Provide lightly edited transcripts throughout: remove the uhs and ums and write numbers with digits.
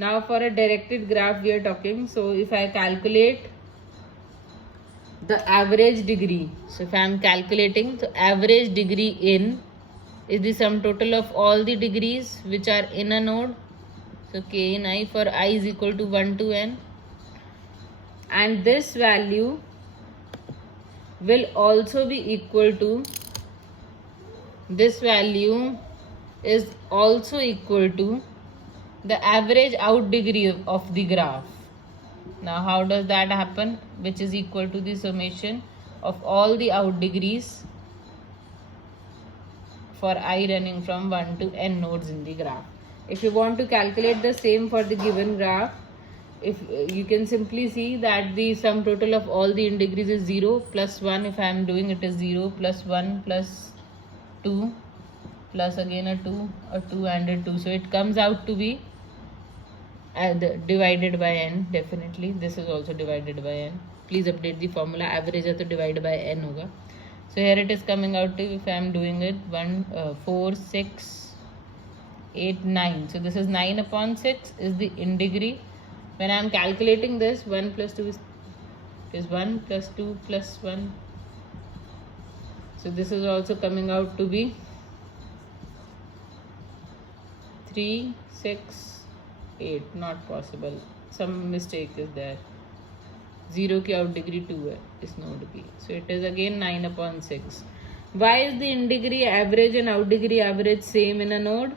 Now for a directed graph we are talking. So if I calculate the average degree, so if I am calculating, so average degree in is the sum total of all the degrees which are in a node. So k in I for I is equal to 1 to n, and this value will also be equal to, this value is also equal to the average out degree of the graph. Now how does that happen? Which is equal to the summation of all the out degrees for I running from 1 to n nodes in the graph. If you want to calculate the same for the given graph, if you can simply see that the sum total of all the indegrees is 0 plus 1. If I am doing it is 0 plus 1 plus 2 plus again a 2 and a 2. So it comes out to be divided by n. Definitely this is also divided by n. Please update the formula. Average है तो divide by n होगा. So here it is coming out to, if I am doing it 4 6 8 9. So this is 9 upon 6 is the indegree. When I am calculating this, 1 plus 2 is 1 plus 2 plus 1. So this is also coming out to be 3 6 8. Not possible, some mistake is there. 0 की out degree 2 है इस node की. So it is again 9 upon 6. Why is the indegree average and out degree average same in a node?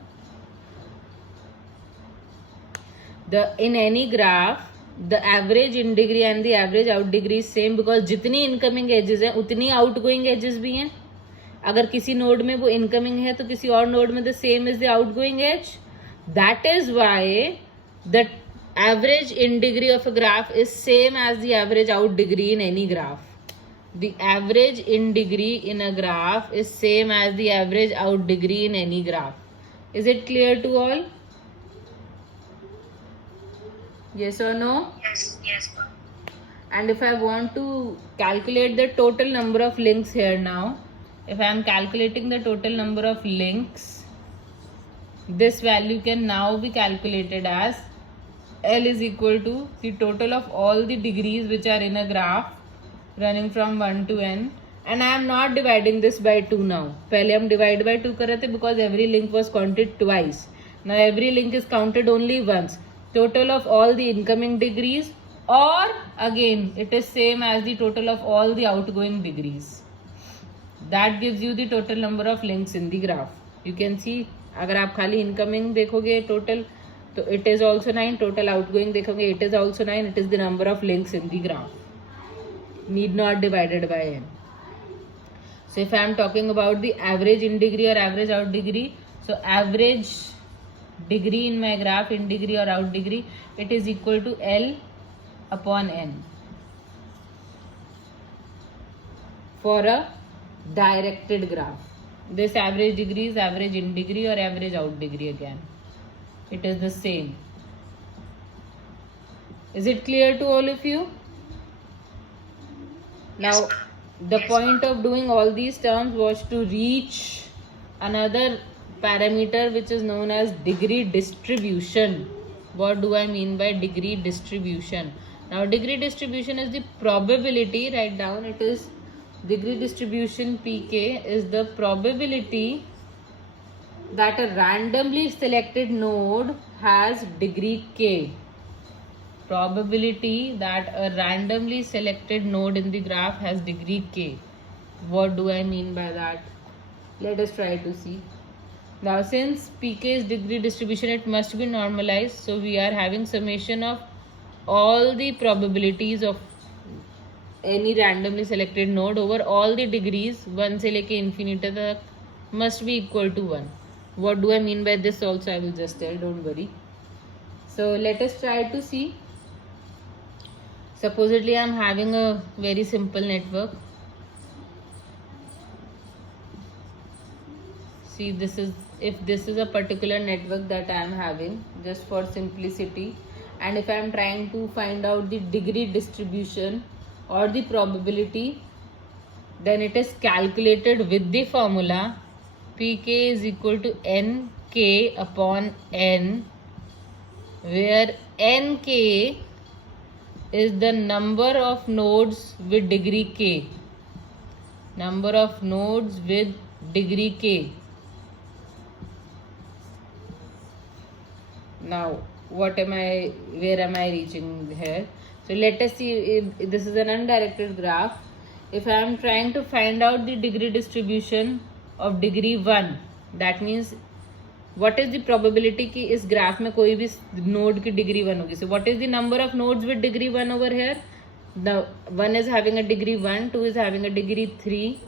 In any graph, the average in degree and the average out degree is same because जितनी incoming edges हैं उतनी outgoing edges भी हैं. अगर किसी node में वो incoming है तो किसी और node में the same is the outgoing edge. That is why the average in degree of a graph is same as the average out degree in any graph. The average in degree in a graph is same as the average out degree in any graph. Is it clear to all? Yes or no? Yes. And if I want to calculate the total number of links here now, if I am calculating the total number of links, this value can now be calculated as L is equal to the total of all the degrees which are in a graph running from 1 to n, and I am not dividing this by 2 now. पहले हम divide by 2 कर रहे थे because every link was counted twice. Now every link is counted only once. Total of all the incoming degrees, or again it is same as the total of all the outgoing degrees. That gives you the total number of links in the graph. You can see अगर आप खाली incoming देखोगे total तो it is also 9, total outgoing देखोगे it is also 9. It is the number of links in the graph, need not divided by n. So if I am talking about the average in degree or average out degree, so average degree in my graph, in degree or out degree, it is equal to L upon n for a directed graph. This average degree is average in degree or average out degree again. It is the same. Is it clear to all of you? Now, the point of doing all these terms was to reach another parameter which is known as degree distribution. What do I mean by degree distribution? Now, degree distribution is the probability, write down, it is degree distribution pk is the probability that a randomly selected node has degree k. Probability that a randomly selected node in the graph has degree k. What do I mean by that? Let us try to see. Now since pk is degree distribution, it must be normalized. So we are having summation of all the probabilities of any randomly selected node over all the degrees 1 से लेके infinity तक must be equal to 1. What do I mean by this also I will just tell, don't worry. So let us try to see. Supposedly I am having a very simple network. See, this is, if this is a particular network that I am having, just for simplicity, and if I am trying to find out the degree distribution or the probability, then it is calculated with the formula pk is equal to nk upon n where nk is the number of nodes with degree k. Number of nodes with degree k. Now, where am I reaching here? So let us see if this is an undirected graph. If I am trying to find out the degree distribution of degree 1, that means what is the probability कि इस graph में कोई भी node की degree 1 होगी. So what is the number of nodes with degree 1 over here? The 1 is having a degree 1, 2 is having a degree 3,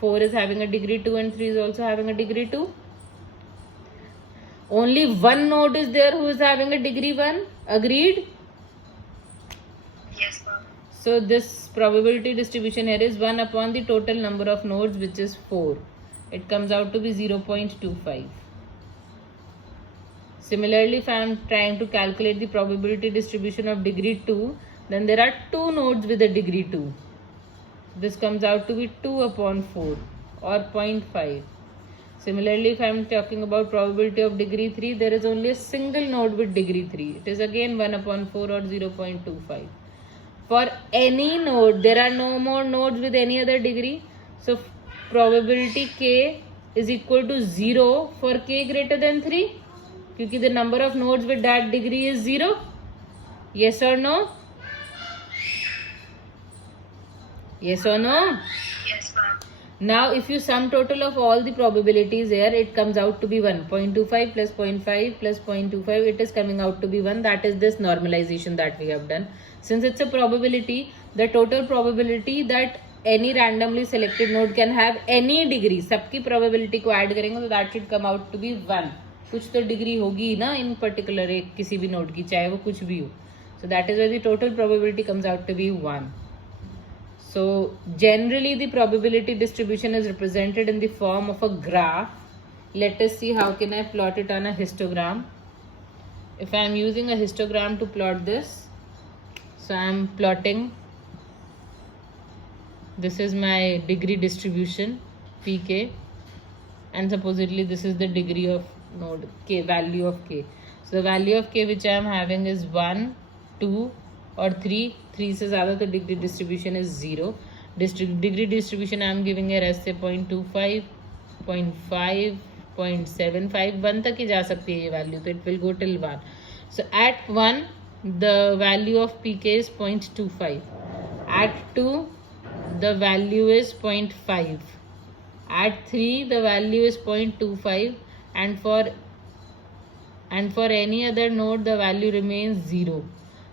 4 is having a degree 2 and 3 is also having a degree 2. Only one node is there who is having a degree 1. Agreed? Yes, ma'am. So this probability distribution here is 1 upon the total number of nodes, which is 4. It comes out to be 0.25. Similarly, if I am trying to calculate the probability distribution of degree 2, then there are 2 nodes with a degree 2. This comes out to be 2 upon 4 or 0.5. Similarly, if I am talking about probability of degree 3, there is only a single node with degree 3. It is again 1 upon 4 or 0.25. For any node, there are no more nodes with any other degree. So, probability k is equal to 0 for k greater than 3. Because the number of nodes with that degree is 0. Yes or no? Yes or no? Yes, ma'am. Now, if you sum total of all the probabilities here, it comes out to be 1. 0.25 plus 0.5 plus 0.25, it is coming out to be 1. That is this normalization that we have done. Since it's a probability, the total probability that any randomly selected node can have any degree, सबकी probability को add करेंगे तो that should come out to be 1. कुछ तो degree होगी ना in particular एक किसी भी नोड की, चाहे वो कुछ भी हो. So that is why the total probability comes out to be 1. So generally the probability distribution is represented in the form of a graph. Let us see how can I plot it on a histogram. If I am using a histogram to plot this, so I am plotting, this is my degree distribution pk, and supposedly this is the degree of node k, value of k. So the value of k which I am having is 1, 2 or 3. 3 से ज़्यादा तो degree distribution is 0. Degree distribution I am giving here as say 0.25, 0.5, 0.75, 1 तक ही जा सकती है ये value, तो it will go till 1. So at 1 the value of pk is 0.25. At 2 the value is 0.5. At 3 the value is 0.25, and for any other node the value remains 0.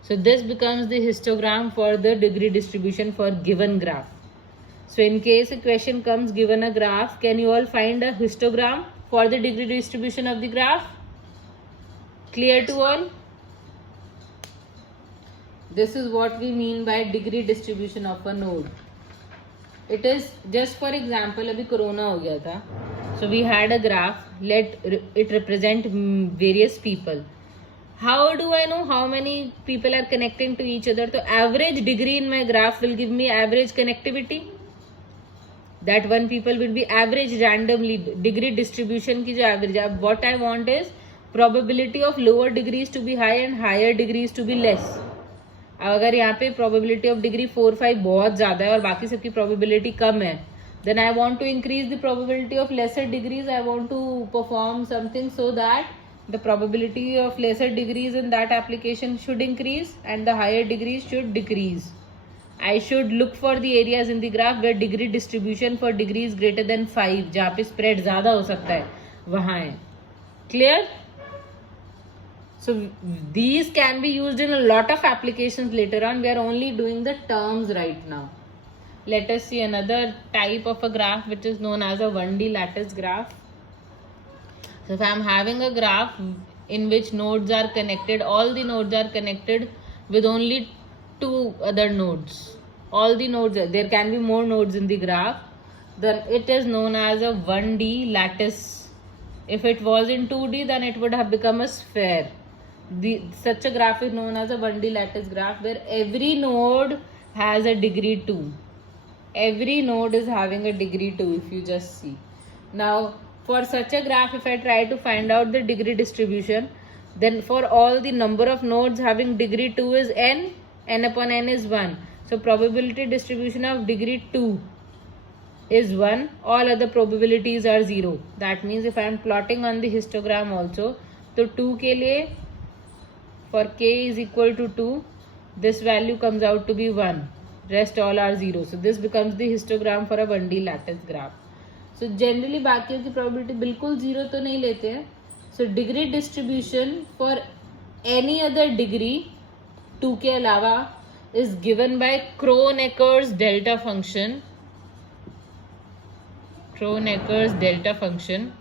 So this becomes the histogram for the degree distribution for given graph. So in case a question comes given a graph, can you all find a histogram for the degree distribution of the graph? Clear to all? This is what we mean by degree distribution of a node. It is just for example, अभी corona हो गया था. So we had a graph, let it represent various people. How do I know how many people are connecting to each other? So average degree in my graph will give me average connectivity. That one people will be average randomly, degree distribution की जो average. What I want is probability of lower degrees to be high and higher degrees to be less. अगर यहाँ पे probability of degree 4, 5 बहुत ज़्यादा है और बाकी सबकी probability कम है, then I want to increase the probability of lesser degrees. I want to perform something so that the probability of lesser degrees in that application should increase and the higher degrees should decrease. I should look for the areas in the graph where degree distribution for degrees greater than 5, जहाँ पे spread ज़्यादा हो सकता है, वहाँ है. Clear? So these can be used in a lot of applications later on. We are only doing the terms right now. Let us see another type of a graph which is known as a 1D lattice graph. So if I am having a graph in which nodes are connected, all the nodes are connected with only 2 other nodes. All the nodes, there can be more nodes in the graph, then it is known as a 1D lattice. If it was in 2D, then it would have become a sphere. Such a graph is known as a 1D lattice graph where every node has a degree 2. Every node is having a degree 2 if you just see. Now for such a graph, if I try to find out the degree distribution, Then for all the number of nodes having degree 2 is n upon n is 1. So probability distribution of degree 2 is 1. All other probabilities are 0. That means if I am plotting on the histogram also, तो 2 के लिए for k is equal to 2, this value comes out to be 1. Rest all are 0. So this becomes the histogram for a 1D lattice graph. So generally बाकियों की probability बिल्कुल 0 तो नहीं लेते हैं. So degree distribution for any other degree 2 के अलावा is given by Kroneker's delta function. Kroneker's delta function,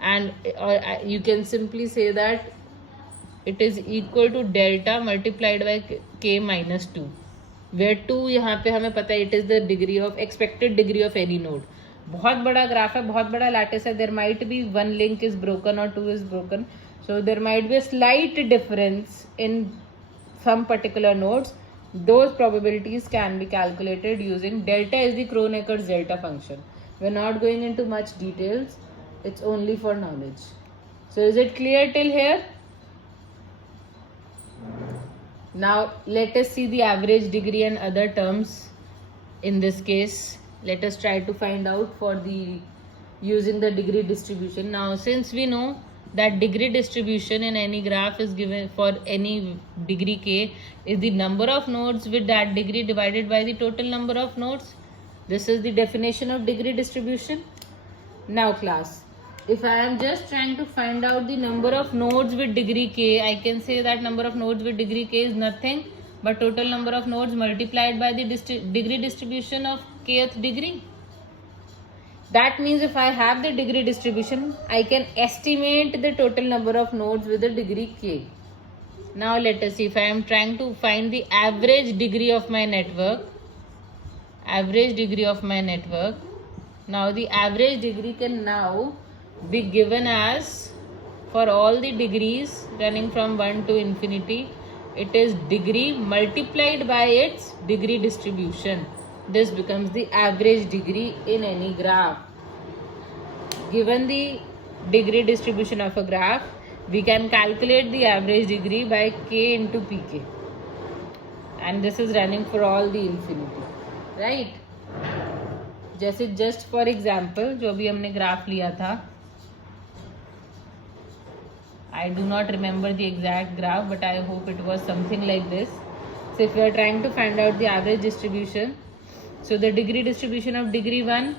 and you can simply say that it is equal to delta multiplied by k minus 2, where 2 यहाँ पे हमें पता है it is the degree of expected degree of any node. बहुत बड़ा graph है, बहुत बड़ा लैटिस है. there might be one link is broken or 2 is broken, so there might be a slight difference in some particular nodes. Those probabilities can be calculated using delta is the Kroneker's delta function. We're not going into much details. It's only for knowledge. So is it clear till here? Now let us see the average degree and other terms. In this case, let us try to find out for the using the degree distribution. Now since we know that degree distribution in any graph is given for any degree k is the number of nodes with that degree divided by the total number of nodes. This is the definition of degree distribution. Now class, if I am just trying to find out the number of nodes with degree k, I can say that number of nodes with degree k is nothing but total number of nodes multiplied by the degree distribution of kth degree. That means if I have the degree distribution, I can estimate the total number of nodes with the degree k. Now let us see, if I am trying to find the average degree of my network, now the average degree can now be given as, for all the degrees running from 1 to infinity, it is degree multiplied by its degree distribution. This becomes the average degree in any graph. Given the degree distribution of a graph, we can calculate the average degree by k into pk. And this is running for all the infinity. Right? जैसे just for example, जो भी हमने graph लिया था, I do not remember the exact graph, but I hope it was something like this. So if we are trying to find out the average distribution, so the degree distribution of degree 1,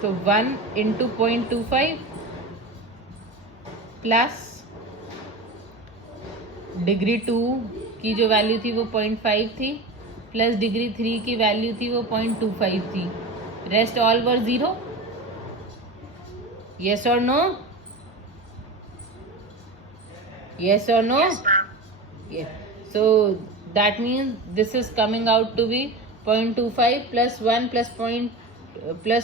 so 1 into 0.25 plus degree 2 की जो value थी वो 0.5 थी, plus degree 3 की value थी वो 0.25 थी. Rest all were 0. Yes or no? Yes or no? Yes, ma'am. Yeah. So that means this is coming out to be 0.25 plus 1 plus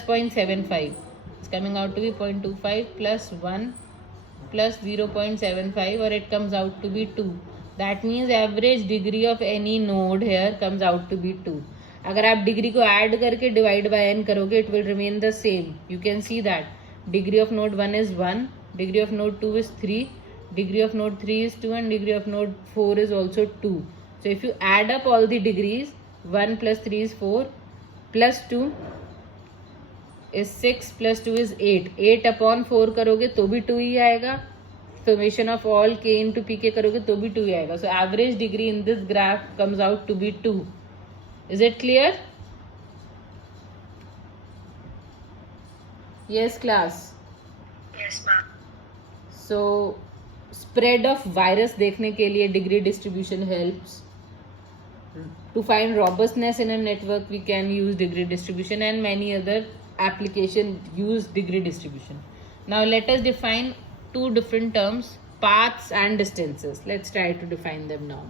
0.75. It's coming out to be 0.25 plus 1 plus 0.75, or it comes out to be 2. That means average degree of any node here comes out to be 2. अगर आप degree को add करके divide by n करोगे, it will remain the same. You can see that degree of node 1 is 1, degree of node 2 is 3, degree of node 3 is 2, and degree of node 4 is also 2. So if you add up all the degrees, 1 plus 3 is 4, plus 2 is 6, plus 2 is 8. 8 upon 4 करोगे तो भी 2 ही आएगा. Summation of all k into pk करोगे तो भी 2 ही आएगा. So average degree in this graph comes out to be 2. Is it clear? Yes, class. Yes, ma'am. So spread of virus देखने के लिए degree distribution helps. To find robustness in a network, we can use degree distribution, and many other applications use degree distribution. Now let us define two different terms, paths and distances. Let's try to define them now.